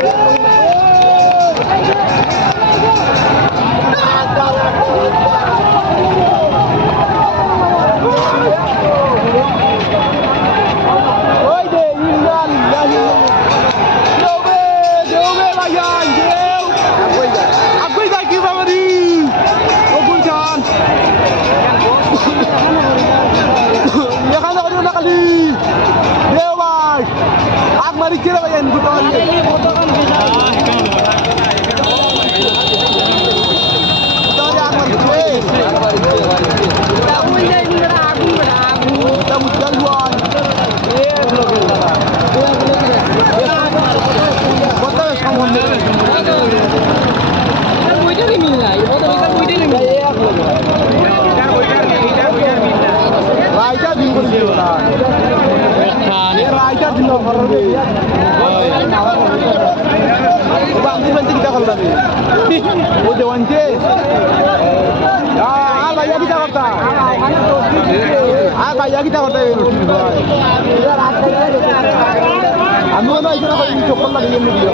Vai, vai, vai! মারিছে রে ভাই আমি মনে হয় চোখ লাগে এমনি দিয়ে।